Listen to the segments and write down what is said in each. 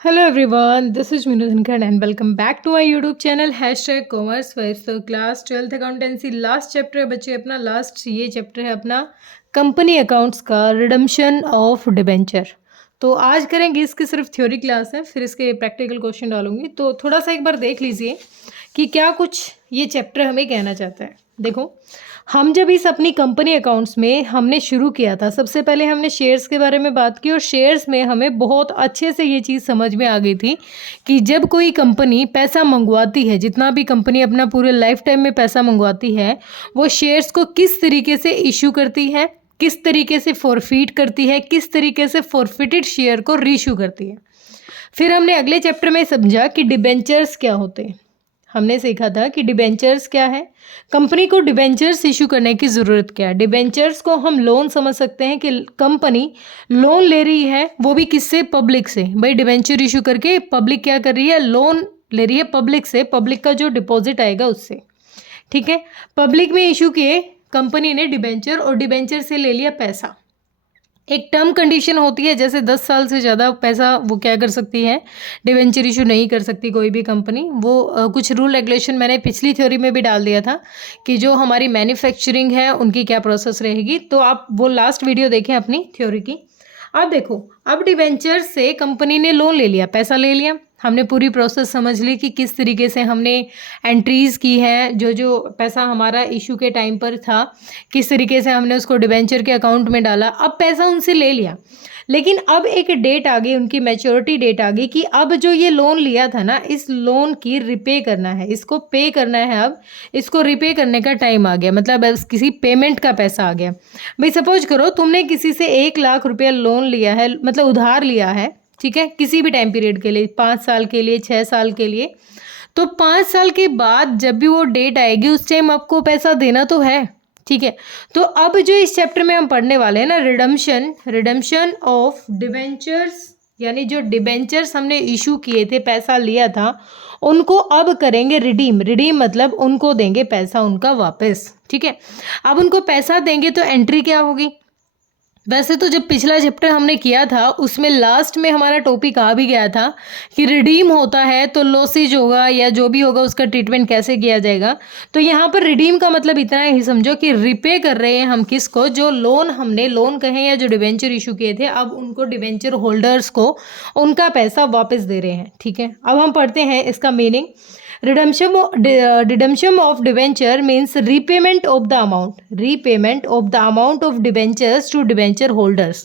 Hello everyone, this is Minu Dhankar and welcome back to my YouTube channel #commerce Wise। तो class 12th accountancy last chapter है बच्चे अपना। Last ये chapter है अपना company accounts का रिडम्पशन ऑफ डिबेंचर। तो आज करेंगे इसकी सिर्फ थ्योरी क्लास है, फिर इसके प्रैक्टिकल क्वेश्चन डालूंगी। तो थोड़ा सा एक बार देख लीजिए कि क्या कुछ ये चैप्टर हमें कहना चाहता है। देखो, हम जब इस अपनी कंपनी अकाउंट्स में हमने शुरू किया था, सबसे पहले हमने शेयर्स के बारे में बात की और शेयर्स में हमें बहुत अच्छे से ये चीज़ समझ में आ गई थी कि जब कोई कंपनी पैसा मंगवाती है, जितना भी कंपनी अपना पूरे लाइफ टाइम में पैसा मंगवाती है, वो शेयर्स को किस तरीके से इशू करती है, किस तरीके से फॉरफीट करती है, किस तरीके से फॉरफिटेड शेयर को रीइशू करती है। फिर हमने अगले चैप्टर में समझा कि डिबेंचर्स क्या होते हैं। हमने सीखा था कि डिबेंचर्स क्या है, कंपनी को डिबेंचर्स इशू करने की ज़रूरत क्या है। डिबेंचर्स को हम लोन समझ सकते हैं कि कंपनी लोन ले रही है, वो भी किससे, पब्लिक से। भाई डिबेंचर इशू करके पब्लिक क्या कर रही है, लोन ले रही है पब्लिक से, पब्लिक का जो डिपॉजिट आएगा उससे। ठीक है, पब्लिक में इशू किए कंपनी ने डिबेंचर और डिबेंचर से ले लिया पैसा। एक टर्म कंडीशन होती है, जैसे 10 साल से ज़्यादा पैसा वो क्या कर सकती है, डिवेंचर इशू नहीं कर सकती कोई भी कंपनी। वो कुछ रूल रेगुलेशन मैंने पिछली थ्योरी में भी डाल दिया था कि जो हमारी मैन्युफैक्चरिंग है उनकी क्या प्रोसेस रहेगी। तो आप वो लास्ट वीडियो देखें अपनी थ्योरी की। अब देखो, अब डिवेंचर से कंपनी ने लोन ले लिया, पैसा ले लिया, हमने पूरी प्रोसेस समझ ली कि किस तरीके से हमने एंट्रीज़ की है, जो जो पैसा हमारा इशू के टाइम पर था किस तरीके से हमने उसको डिबेंचर के अकाउंट में डाला। अब पैसा उनसे ले लिया, लेकिन अब एक डेट आ गई, उनकी मैच्योरिटी डेट आ गई कि अब जो ये लोन लिया था ना, इस लोन की रिपे करना है, इसको पे करना है। अब इसको रिपे करने का टाइम आ गया, मतलब अब किसी पेमेंट का पैसा आ गया। भाई सपोज करो तुमने किसी से 1 लाख रुपया लोन लिया है, मतलब उधार लिया है, ठीक है, किसी भी टाइम पीरियड के लिए, 5 साल के लिए, 6 साल के लिए। तो 5 साल के बाद जब भी वो डेट आएगी उस टाइम आपको पैसा देना तो है। ठीक है, तो अब जो इस चैप्टर में हम पढ़ने वाले हैं ना, रिडम्पशन ऑफ डिबेंचर्स, यानी जो डिबेंचर्स हमने इशू किए थे, पैसा लिया था, उनको अब करेंगे रिडीम। रिडीम मतलब उनको देंगे पैसा उनका वापस। ठीक है, अब उनको पैसा देंगे तो एंट्री क्या होगी। वैसे तो जब पिछला चैप्टर हमने किया था उसमें लास्ट में हमारा टॉपिक आ भी गया था कि रिडीम होता है तो लॉसेज होगा या जो भी होगा उसका ट्रीटमेंट कैसे किया जाएगा। तो यहाँ पर रिडीम का मतलब इतना ही समझो कि रिपे कर रहे हैं हम किसको, जो लोन हमने, लोन कहें या जो डिबेंचर इशू किए थे, अब उनको डिबेंचर होल्डर्स को उनका पैसा वापस दे रहे हैं। ठीक है, अब हम पढ़ते हैं इसका meaning. Redemption of debenture means repayment of the amount of debentures to debenture holders।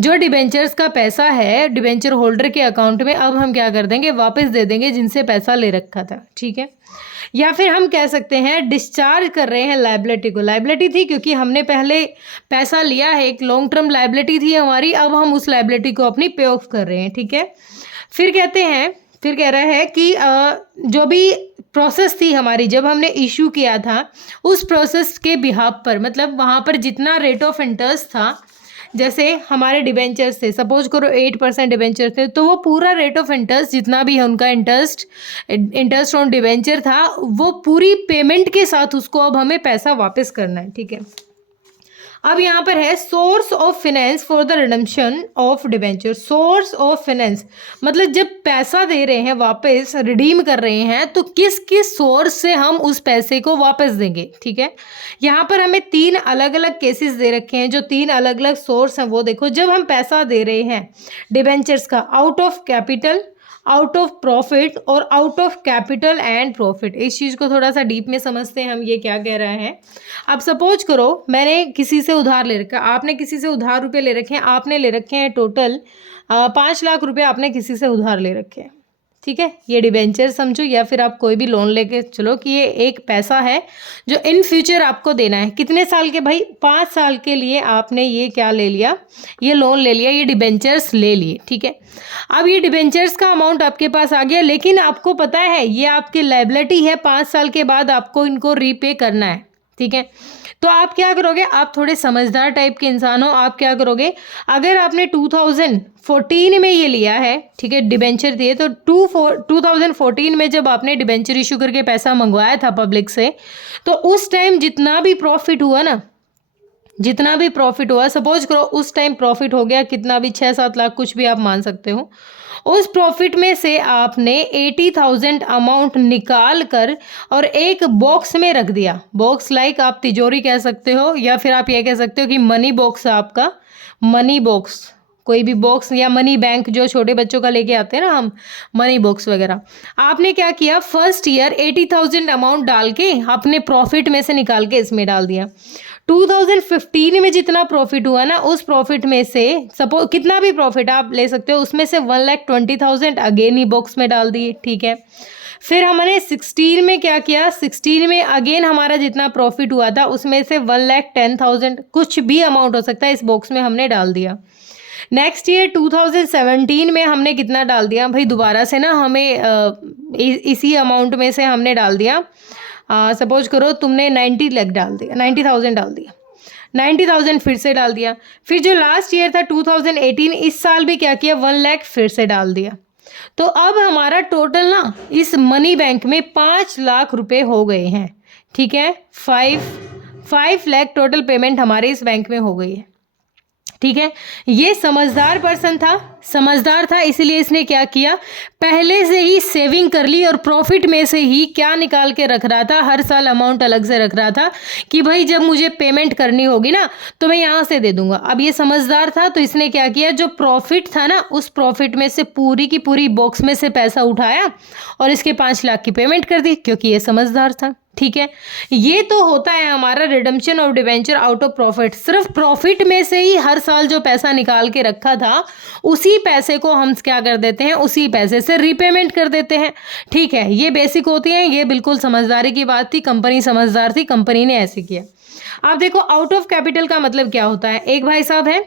जो डिबेंचर्स का पैसा है डिबेंचर होल्डर के अकाउंट में अब हम क्या कर देंगे, वापस दे देंगे जिनसे पैसा ले रखा था। ठीक है, या फिर हम कह सकते हैं डिस्चार्ज कर रहे हैं लाइबिलिटी को। लाइबिलिटी थी क्योंकि हमने पहले पैसा लिया है, एक लॉन्ग टर्म लाइबिलिटी थी हमारी, अब हम उस लाइबिलिटी को अपनी पे ऑफ कर रहे हैं। ठीक है, फिर कह रहा है कि जो भी प्रोसेस थी हमारी जब हमने इशू किया था, उस प्रोसेस के बिहाफ पर, मतलब वहाँ पर जितना रेट ऑफ इंटरेस्ट था, जैसे हमारे डिबेंचर्स थे, सपोज करो 8% डिबेंचर थे, तो वो पूरा रेट ऑफ इंटरेस्ट जितना भी है उनका इंटरेस्ट ऑन डिबेंचर था, वो पूरी पेमेंट के साथ उसको अब हमें पैसा वापस करना है। ठीक है, अब यहाँ पर है source of finance for the redemption of debenture. Source of finance मतलब जब पैसा दे रहे हैं, वापस रिडीम कर रहे हैं, तो किस किस सोर्स से हम उस पैसे को वापस देंगे। ठीक है, यहाँ पर हमें 3 अलग अलग केसेस दे रखे हैं, जो 3 अलग अलग सोर्स हैं वो देखो। जब हम पैसा दे रहे हैं डिबेंचर्स का, out of capital, out of profit और out of capital and profit. इस चीज़ को थोड़ा सा डीप में समझते हैं हम, ये क्या कह रहा है। अब सपोज करो मैंने किसी से उधार ले रखा, आपने किसी से उधार रुपये ले रखे हैं, आपने ले रखे हैं टोटल 5 लाख रुपये आपने किसी से उधार ले रखे हैं। ठीक है, ये डिबेंचर समझो, या फिर आप कोई भी लोन लेके चलो कि ये एक पैसा है जो इन फ्यूचर आपको देना है। कितने साल के भाई, 5 साल के लिए आपने ये क्या ले लिया, ये लोन ले लिया, ये डिबेंचर्स ले लिए। ठीक है, अब ये डिबेंचर्स का अमाउंट आपके पास आ गया, लेकिन आपको पता है ये आपकी लायबिलिटी है, 5 साल के बाद आपको इनको रीपे करना है। ठीक है, तो आप क्या करोगे, आप थोड़े समझदार टाइप के इंसान हो, आप क्या करोगे, अगर आपने 2014 में ये लिया है, ठीक है, डिबेंचर दिए, तो 2014 में जब आपने डिबेंचर इशू करके पैसा मंगवाया था पब्लिक से, तो उस टाइम जितना भी प्रॉफिट हुआ ना, जितना भी प्रॉफिट हुआ, सपोज करो उस टाइम प्रॉफिट हो गया कितना भी, 6-7 लाख, कुछ भी आप मान सकते हो, उस प्रॉफिट में से आपने 80,000 अमाउंट निकाल कर और एक बॉक्स में रख दिया। बॉक्स लाइक आप तिजोरी कह सकते हो, या फिर आप ये कह सकते हो कि मनी बॉक्स है आपका, मनी बॉक्स, कोई भी बॉक्स, या मनी बैंक जो छोटे बच्चों का लेके आते हैं ना हम, मनी बॉक्स वगैरह। आपने क्या किया, फर्स्ट ईयर 80,000 अमाउंट डाल के अपने प्रॉफिट में से निकाल के इसमें डाल दिया। 2015 में जितना प्रॉफिट हुआ ना, उस प्रॉफिट में से सपोज कितना भी प्रॉफिट आप ले सकते हो, उसमें से 1,20,000 अगेन ही बॉक्स में डाल दिए, ठीक है। फिर हमने 16 में क्या किया, 16 में अगेन हमारा जितना प्रॉफिट हुआ था उसमें से 1,10,000, कुछ भी अमाउंट हो सकता है, इस बॉक्स में हमने डाल दिया। नेक्स्ट ईयर 2017 में हमने कितना डाल दिया भाई, दोबारा से ना हमें इसी अमाउंट में से हमने डाल दिया। सपोज करो तुमने 90 लाख डाल दिया, 90,000 डाल दिया, 90,000 फिर से डाल दिया। फिर जो लास्ट ईयर था 2018, इस साल भी क्या किया, 1 लाख फिर से डाल दिया। तो अब हमारा टोटल ना इस मनी बैंक में 5 लाख रुपए हो गए हैं, ठीक है। 5 लाख टोटल पेमेंट हमारे इस बैंक में हो गई है, ठीक है। ये समझदार पर्सन था, समझदार था, इसलिए इसने क्या किया, पहले से ही सेविंग कर ली और प्रॉफिट में से ही क्या निकाल के रख रहा था, हर साल अमाउंट अलग से रख रहा था कि भाई जब मुझे पेमेंट करनी होगी ना तो मैं यहाँ से दे दूंगा। अब ये समझदार था तो इसने क्या किया, जो प्रॉफिट था ना उस प्रॉफिट में से पूरी की पूरी बॉक्स में से पैसा उठाया और इसके 5 लाख की पेमेंट कर दी, क्योंकि ये समझदार था, ठीक है। ये तो होता है हमारा redemption of debenture out of profit. सिर्फ प्रॉफिट में से ही हर साल जो पैसा निकाल के रखा था उसी पैसे को हम क्या कर देते हैं, उसी पैसे से रीपेमेंट कर देते हैं, ठीक है। ये बेसिक होती है, ये बिल्कुल समझदारी की बात थी, कंपनी समझदार थी, कंपनी ने ऐसे किया। आप देखो आउट ऑफ कैपिटल का मतलब क्या होता है, एक भाई साहब है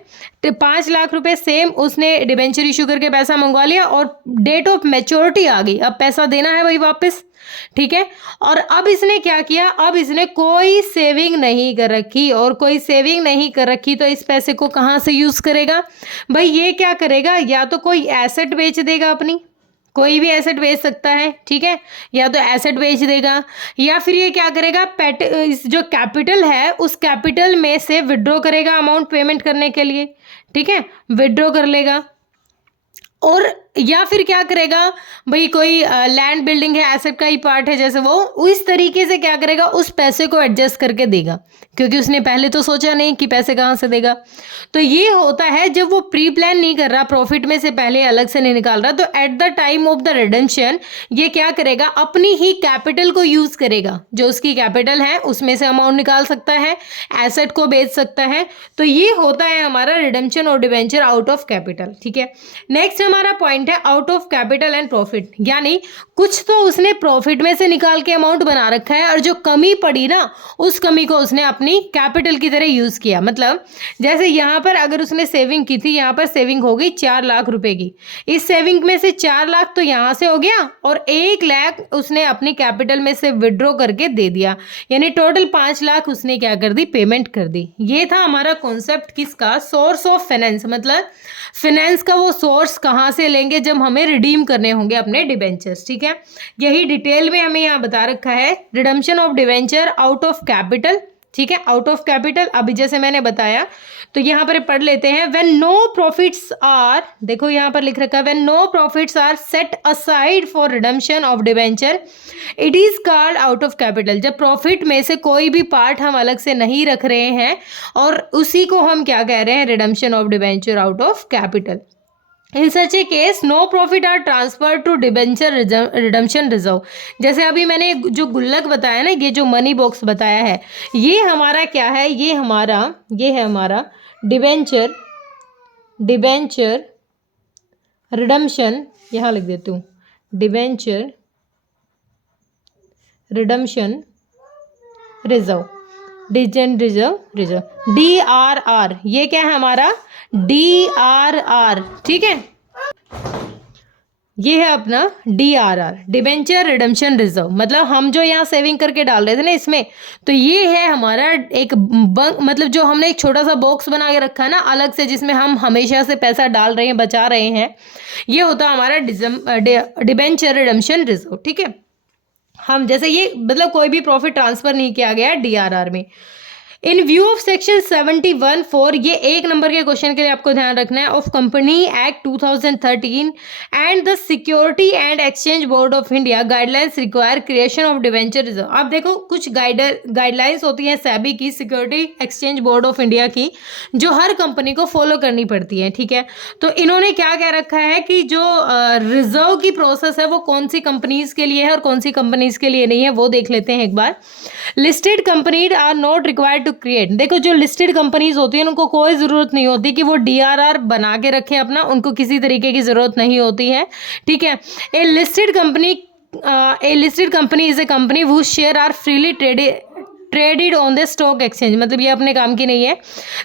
5 लाख रुपए सेम उसने डिबेंचर इशू करके पैसा मंगवा लिया और डेट ऑफ मैच्योरिटी आ गई, अब पैसा देना है भाई वापस, ठीक है। और अब इसने क्या किया, अब इसने कोई सेविंग नहीं कर रखी, और कोई सेविंग नहीं कर रखी तो इस पैसे को कहाँ से यूज करेगा भाई, ये क्या करेगा, या तो कोई एसेट बेच देगा अपनी, कोई भी एसेट बेच सकता है, ठीक है, या तो एसेट बेच देगा, या फिर ये क्या करेगा, इस जो कैपिटल है उस कैपिटल में से विड्रॉ करेगा अमाउंट पेमेंट करने के लिए, ठीक है, विड्रॉ कर लेगा। और या फिर क्या करेगा भाई, कोई लैंड बिल्डिंग है, एसेट का ही पार्ट है जैसे, वो इस तरीके से क्या करेगा, उस पैसे को एडजस्ट करके देगा, क्योंकि उसने पहले तो सोचा नहीं कि पैसे कहाँ से देगा। तो ये होता है जब वो प्री प्लान नहीं कर रहा, प्रॉफिट में से पहले अलग से नहीं निकाल रहा, तो at the time of the redemption ये क्या करेगा, अपनी ही कैपिटल को यूज करेगा, जो उसकी कैपिटल है उसमें से अमाउंट निकाल सकता है, एसेट को बेच सकता है। तो ये होता है हमारा रिडेम्पशन और डिबेंचर आउट ऑफ कैपिटल, ठीक है। नेक्स्ट हमारा पॉइंट है out of capital and profit, यानी कुछ तो उसने प्रॉफिट में से निकाल के अमाउंट बना रखा है और जो कमी पड़ी ना उस कमी को उसने अपनी कैपिटल की तरह यूज किया। मतलब जैसे यहाँ पर अगर उसने सेविंग की थी, यहाँ पर सेविंग हो गई 4 लाख रुपए की, इस सेविंग में से 4 लाख तो यहाँ से हो गया और 1 लाख उसने अपनी कैपिटल में से विड्रॉ करके दे दिया, यानी टोटल 5 लाख उसने क्या कर दी, पेमेंट कर दी। ये था हमारा कॉन्सेप्ट किसका, सोर्स ऑफ फाइनेंस, मतलब फाइनेंस का वो सोर्स कहाँ से लेंगे जब हमें रिडीम करने होंगे अपने डिबेंचर्स, ठीक है। यही डिटेल में हमें यहाँ बता रखा है, redemption of debenture out of capital, ठीक है, आउट ऑफ कैपिटल। अभी जैसे मैंने बताया तो यहाँ पर पढ़ लेते हैं, व्हेन नो प्रॉफिट्स आर, देखो यहाँ पर लिख रखा है, when no profits are set aside for redemption of debenture it is called out of capital. जब प्रॉफिट में से कोई भी पार्ट हम अलग से नहीं रख रहे हैं और उसी को हम क्या कह रहे हैं, redemption of debenture out of capital. In such a case no profit are transfer to debenture redemption reserve. जैसे अभी मैंने जो गुल्लक बताया ना, ये जो मनी बॉक्स बताया है, ये हमारा क्या है, ये है हमारा डिबेंचर रिडम्पशन, यहाँ लिख देती हूँ, debenture redemption reserve, reserve DRR, ये क्या है हमारा DRR, ठीक है, ये है अपना DRR, डिबेंचर रिडम्पशन रिजर्व। मतलब हम जो यहाँ सेविंग करके डाल रहे थे ना इसमें, तो ये है हमारा एक मतलब जो हमने एक छोटा सा बॉक्स बना के रखा है ना अलग से, जिसमें हम हमेशा से पैसा डाल रहे हैं, बचा रहे हैं, ये होता है हमारा डिबेंचर रिडम्पशन रिजर्व, ठीक है। हम जैसे ये मतलब कोई भी प्रॉफिट ट्रांसफर नहीं किया गया DRR में। इन व्यू ऑफ सेक्शन 71(4), ये 1 नंबर के क्वेश्चन के लिए आपको ध्यान रखना है, of company act 2013 and the security and exchange board of India guidelines require creation of debenture reserve. आप देखो कुछ गाइडलाइंस होती हैं सेबी की, security exchange board of India की, जो हर कंपनी को फॉलो करनी पड़ती है, ठीक है। तो इन्होंने क्या कह रखा है कि जो रिजर्व की प्रोसेस है वो कौन सी कंपनीज के लिए है और कौन सी कंपनीज के लिए नहीं है, वो देख लेते हैं एक बार। Listed companies are not required to create, देखो जो लिस्टेड कंपनीज होती हैं उनको कोई ज़रूरत नहीं होती कि वो डीआरआर बना के रखें अपना, उनको किसी तरीके की ज़रूरत नहीं होती है, ठीक है। A listed company is a company whose share are freely traded on the stock exchange, मतलब ये अपने काम की नहीं है।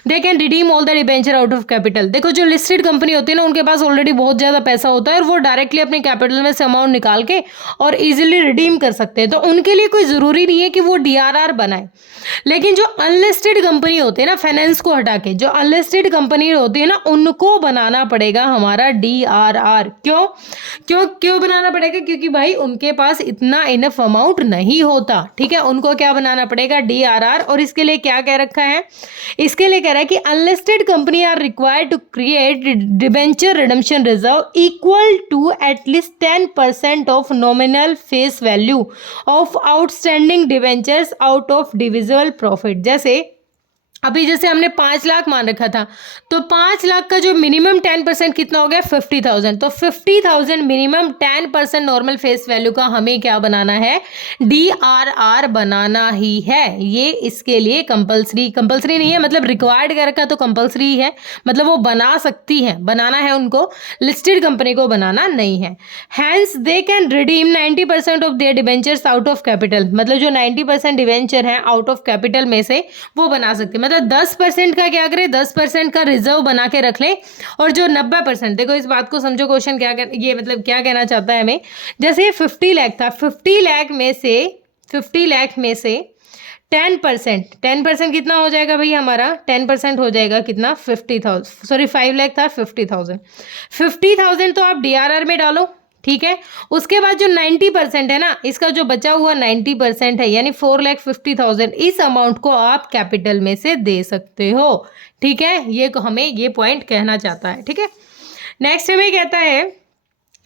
They can redeem all the debenture out of capital, देखो जो लिस्टेड कंपनी होती है ना उनके पास ऑलरेडी बहुत ज़्यादा पैसा होता है और वो डायरेक्टली अपने कैपिटल में से अमाउंट निकाल के और इजीली रिडीम कर सकते हैं, तो उनके लिए कोई ज़रूरी नहीं है कि वो डीआरआर बनाए। लेकिन जो अनलिस्टेड कंपनी होती है ना, फाइनेंस को हटा के जो अनलिस्टेड कंपनी होती है ना, उनको बनाना पड़ेगा हमारा डीआरआर। क्यों क्यों क्यों बनाना पड़ेगा? क्योंकि भाई उनके पास इतना इनफ अमाउंट नहीं होता, ठीक है। उनको क्या बनाना पड़ेगा? डीआरआर। और इसके लिए क्या कह रखा है? इसके लिए कह रहा है कि unlisted company are required to create debenture redemption reserve equal to at least 10% of nominal face value of outstanding debentures out of divisible profit. जैसे अभी जैसे हमने 5 लाख मान रखा था, तो 5 लाख का जो मिनिमम 10% कितना हो गया? 50,000। तो 50,000 मिनिमम 10% नॉर्मल फेस वैल्यू का हमें क्या बनाना है? डीआरआर बनाना ही है। ये इसके लिए कंपल्सरी नहीं है, मतलब रिक्वायर्ड कर रखा तो कंपल्सरी है, मतलब वो बना सकती है, बनाना है उनको, लिस्टेड कंपनी को बनाना नहीं है। Hence they can redeem 90% of their debentures out of capital, मतलब जो 90% डिबेंचर हैं आउट ऑफ कैपिटल में से वो बना सकते हैं। मतलब 10% का क्या करें? 10% का रिजर्व बना के रख लें, और जो 90%, देखो इस बात को समझो, क्वेश्चन क्या ये मतलब क्या कहना चाहता है हमें। जैसे ये 50 लाख था, 50 लाख में से 10% कितना हो जाएगा भाई हमारा? 10% हो जाएगा कितना? 50,000, सॉरी 5 लाख था, 50,000 तो आप डीआरआर में डालो, ठीक है। उसके बाद जो 90% है ना, इसका जो बचा हुआ 90% है, यानी 4,50,000, इस अमाउंट को आप कैपिटल में से दे सकते हो, ठीक है। ये हमें ये पॉइंट कहना चाहता है, ठीक है। नेक्स्ट हमें कहता है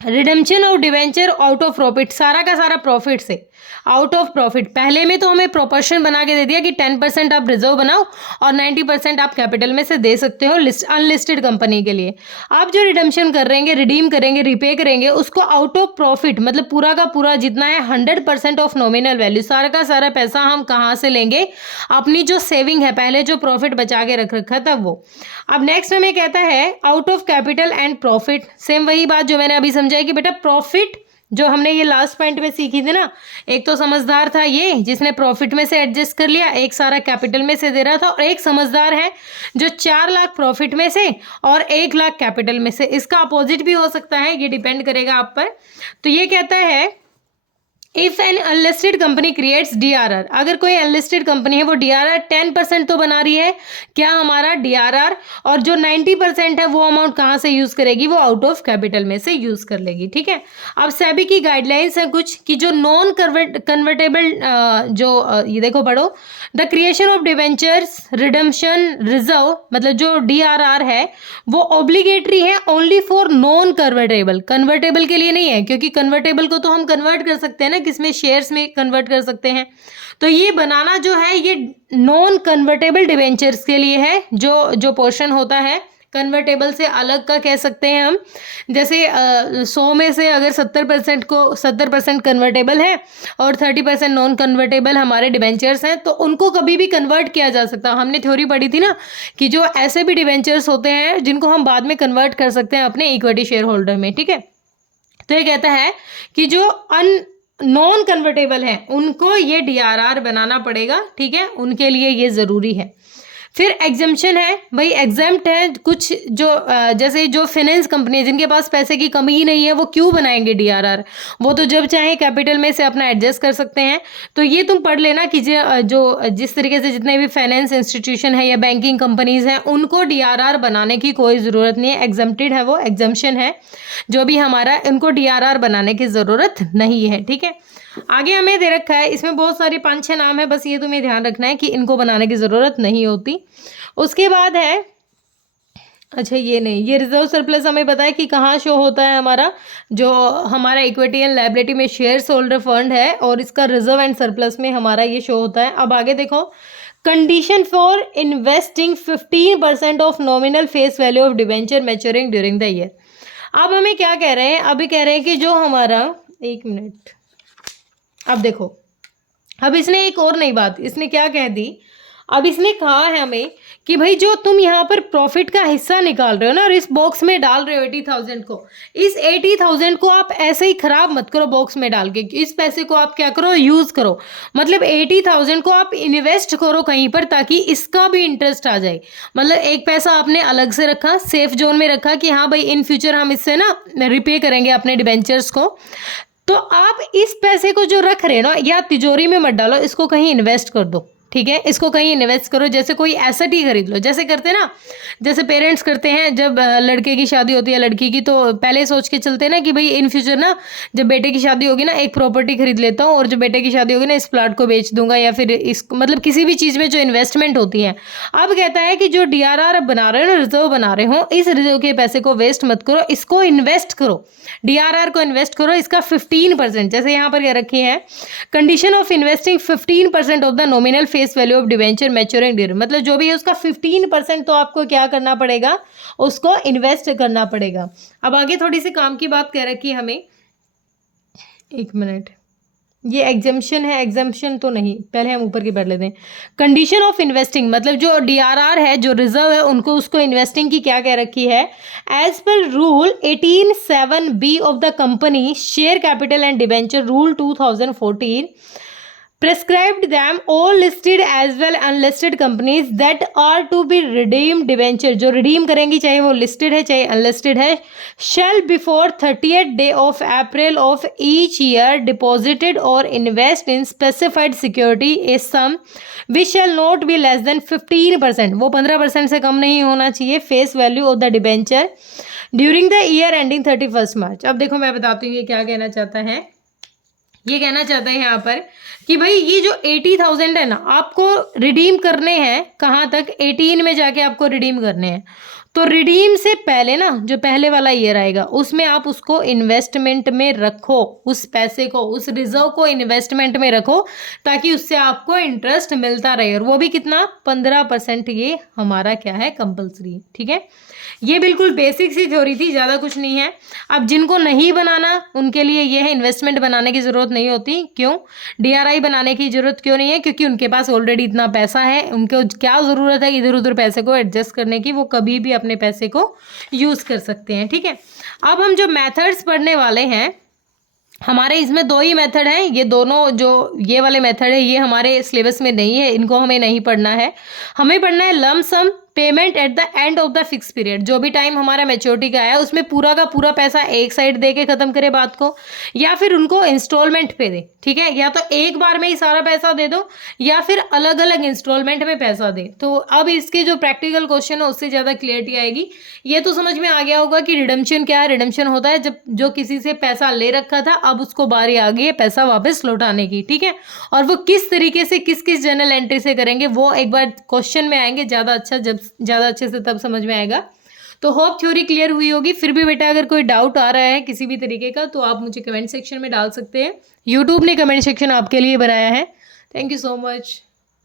redemption of debenture out of profit, सारा का सारा प्रॉफिट से, आउट ऑफ प्रॉफिट। पहले में तो हमें प्रोपोर्शन बना के दे दिया कि 10% आप रिजर्व बनाओ और 90% आप कैपिटल में से दे सकते हो अनलिस्टेड कंपनी के लिए। आप जो रिडेम्पशन करेंगे, रिडीम करेंगे, रिपे करेंगे, उसको आउट ऑफ प्रॉफिट, मतलब पूरा का पूरा जितना है 100% ऑफ नॉमिनल वैल्यू, सारा का सारा पैसा हम कहाँ से लेंगे? अपनी जो सेविंग है, पहले जो प्रॉफिट बचा के रख रखा था वो। अब नेक्स्ट हमें कहता है out of capital and profit, same वही बात जो मैंने अभी समझाई कि बेटा प्रॉफिट जो हमने ये लास्ट पॉइंट में सीखी थी ना, एक तो समझदार था ये जिसने प्रॉफिट में से एडजस्ट कर लिया, एक सारा कैपिटल में से दे रहा था, और एक समझदार है जो 4 लाख प्रॉफिट में से और 1 लाख कैपिटल में से। इसका अपोजिट भी हो सकता है, ये डिपेंड करेगा आप पर। तो ये कहता है if an unlisted company creates DRR, अगर कोई अनलिस्टेड कंपनी है वो डीआरआर 10% तो बना रही है, क्या हमारा डीआरआर, और जो 90% है वो अमाउंट कहाँ से यूज करेगी? वो आउट ऑफ कैपिटल में से यूज कर लेगी, ठीक है। अब सेबी की गाइडलाइंस है कुछ कि जो नॉन कन्वर्टेबल ये देखो पढ़ो, the creation of debentures redemption reserve, मतलब जो डीआरआर है वो ऑब्लिगेटरी है only for non convertible, convertible के लिए नहीं है, क्योंकि कन्वर्टेबल को तो हम कन्वर्ट कर सकते हैं ना, किसमें? शेयर्स में कन्वर्ट कर सकते हैं। तो ये बनाना जो है ये नॉन कन्वर्टेबल डिवेंचर्स के लिए है, जो पोर्शन होता है कन्वर्टेबल से अलग का कह सकते हैं हम। जैसे 100 में से अगर 70% कन्वर्टेबल है और 30% नॉन कन्वर्टेबल हमारे डिवेंचर्स हैं, तो उनको कभी भी कन्वर्ट किया जा सकता है। हमने थ्योरी पढ़ी थी ना कि जो ऐसे भी डिवेंचर्स होते हैं जिनको हम बाद में कन्वर्ट कर सकते हैं अपने इक्विटी शेयर होल्डर में, ठीक है। तो ये कहता है कि जो नॉन कन्वर्टेबल है उनको ये डीआरआर बनाना पड़ेगा, ठीक है, उनके लिए ये ज़रूरी है। फिर एग्जम्पशन है भाई, एग्जम्प्ट है कुछ जो जैसे जो फाइनेंस कंपनी जिनके पास पैसे की कमी ही नहीं है वो क्यों बनाएंगे डीआरआर? वो तो जब चाहे कैपिटल में से अपना एडजस्ट कर सकते हैं। तो ये तुम पढ़ लेना कि जो जिस तरीके से जितने भी फाइनेंस इंस्टीट्यूशन है या बैंकिंग कंपनीज हैं उनको डीआरआर बनाने की कोई ज़रूरत नहीं है, एग्जम्प्टेड है, वो एग्जम्पशन है जो भी हमारा, उनको डीआरआर बनाने की ज़रूरत नहीं है, ठीक है। आगे हमें दे रखा है, इसमें बहुत सारे 5-6 नाम है, बस ये तुम्हें ध्यान रखना है कि इनको बनाने की ज़रूरत नहीं होती। उसके बाद है, अच्छा ये नहीं, ये रिजर्व सरप्लस हमें पता है कि कहाँ शो होता है, हमारा जो हमारा इक्विटी एंड लायबिलिटी में शेयर्स होल्डर फंड है, और इसका रिजर्व एंड सरप्लस में हमारा ये शो होता है। अब आगे देखो, condition for investing 15% of nominal face value of debenture maturing during the year. अब हमें क्या कह रहे हैं, अभी कह रहे हैं कि जो हमारा, एक मिनट, अब देखो, अब इसने एक और नई बात इसने क्या कह दी, अब इसने कहा है हमें कि भाई जो तुम यहाँ पर प्रॉफिट का हिस्सा निकाल रहे हो ना और इस बॉक्स में डाल रहे हो 80,000 को, इस 80,000 को आप ऐसे ही खराब मत करो बॉक्स में डाल के, इस पैसे को आप क्या करो, यूज करो। मतलब 80,000 को आप इन्वेस्ट करो कहीं पर, ताकि इसका भी इंटरेस्ट आ जाए। मतलब एक पैसा आपने अलग से रखा, सेफ जोन में रखा कि हाँ भाई इन फ्यूचर हम इससे ना रिपे करेंगे अपने डिबेंचर्स को। तो आप इस पैसे को जो रख रहे हो ना, या तिजोरी में मत डालो, इसको कहीं इन्वेस्ट कर दो, ठीक है, इसको कहीं इन्वेस्ट करो। जैसे कोई एसेट ही खरीद लो, जैसे करते हैं ना, जैसे पेरेंट्स करते हैं जब लड़के की शादी होती है लड़की की, तो पहले सोच के चलते हैं ना कि भाई इन फ्यूचर ना जब बेटे की शादी होगी ना एक प्रॉपर्टी खरीद लेता हूँ, और जब बेटे की शादी होगी ना इस प्लाट को बेच दूंगा, या फिर इस मतलब किसी भी चीज़ में जो इन्वेस्टमेंट होती है। अब कहता है कि जो DRR बना रहे हो ना, रिजर्व बना रहे हो, इस रिजर्व के पैसे को वेस्ट मत करो, इसको इन्वेस्ट करो, DRR को इन्वेस्ट करो, इसका 15%, जैसे यहाँ पर क्या रखी है, condition of investing 15% of the nominal face value of debenture maturing during, मतलब जो भी है उसका 15% तो आपको क्या करना पड़ेगा, उसको इन्वेस्ट करना पड़ेगा। अब आगे थोड़ी सी काम की बात कह रखी है हमें, एक मिनट, ये एग्जाम्शन है, एग्जाम्शन तो नहीं, पहले हम ऊपर की पढ़ लेते हैं। कंडीशन ऑफ इन्वेस्टिंग, मतलब जो DRR है, जो रिजर्व है, उनको उसको इन्वेस्टिंग की क्या कह रखी है, as per rule 18(7)(b of the company share capital and debenture rule 2014 prescribed them all listed as well unlisted companies that are to be redeemed debenture, जो redeem करेंगी चाहे वो listed है चाहे unlisted है, shall before 30th day of April of each year deposited or invest in specified security a sum which shall not be less than 15%, वो 15% से कम नहीं होना चाहिए, face value of the debenture during the year ending 31st March। अब देखो मैं बताती हूँ ये क्या कहना चाहता है। ये कहना चाहता है यहाँ पर कि भाई ये जो 80,000 है ना, आपको रिडीम करने हैं, कहाँ तक, 18 में जाके आपको रिडीम करने हैं। तो रिडीम से पहले ना जो पहले वाला ईयर आएगा उसमें आप उसको इन्वेस्टमेंट में रखो, उस पैसे को, उस रिजर्व को इन्वेस्टमेंट में रखो, ताकि उससे आपको इंटरेस्ट मिलता रहे, और वो भी कितना, 15%। ये हमारा क्या है, कंपल्सरी, ठीक है। ये बिल्कुल बेसिक सी थ्योरी थी, ज़्यादा कुछ नहीं है। अब जिनको नहीं बनाना उनके लिए ये है, इन्वेस्टमेंट बनाने की ज़रूरत नहीं होती। क्यों, DRI बनाने की ज़रूरत क्यों नहीं है, क्योंकि उनके पास ऑलरेडी इतना पैसा है, उनको क्या ज़रूरत है इधर उधर पैसे को एडजस्ट करने की, वो कभी भी अपने पैसे को यूज़ कर सकते हैं, ठीक है। अब हम जो मेथड्स पढ़ने वाले हैं, हमारे इसमें 2 ही मेथड हैं, ये दोनों जो ये वाले मेथड है ये हमारे सिलेबस में नहीं है, इनको हमें नहीं पढ़ना है। हमें पढ़ना है lump sum payment at the end of the fix period, जो भी टाइम हमारा मैच्योरिटी का है उसमें पूरा का पूरा पैसा एक साइड दे के खत्म करे बात को, या फिर उनको इंस्टॉलमेंट पे दे, ठीक है, या तो एक बार में ही सारा पैसा दे दो, या फिर अलग अलग इंस्टॉलमेंट में पैसा दे। तो अब इसके जो प्रैक्टिकल क्वेश्चन है उससे ज़्यादा क्लियरिटी आएगी। ये तो समझ में आ गया होगा कि रिडम्पशन क्या है। रिडम्पशन होता है जब जो किसी से पैसा ले रखा था, अब उसको बारी आ गई है पैसा वापस लौटाने की, ठीक है, और वो किस तरीके से किस किस जर्नल एंट्री से करेंगे वो एक बार क्वेश्चन में आएंगे, ज़्यादा अच्छे से तब समझ में आएगा। तो होप थ्योरी क्लियर हुई होगी। फिर भी बेटा अगर कोई डाउट आ रहा है किसी भी तरीके का तो आप मुझे कमेंट सेक्शन में डाल सकते हैं, यूट्यूब ने कमेंट सेक्शन आपके लिए बनाया है। Thank you so much.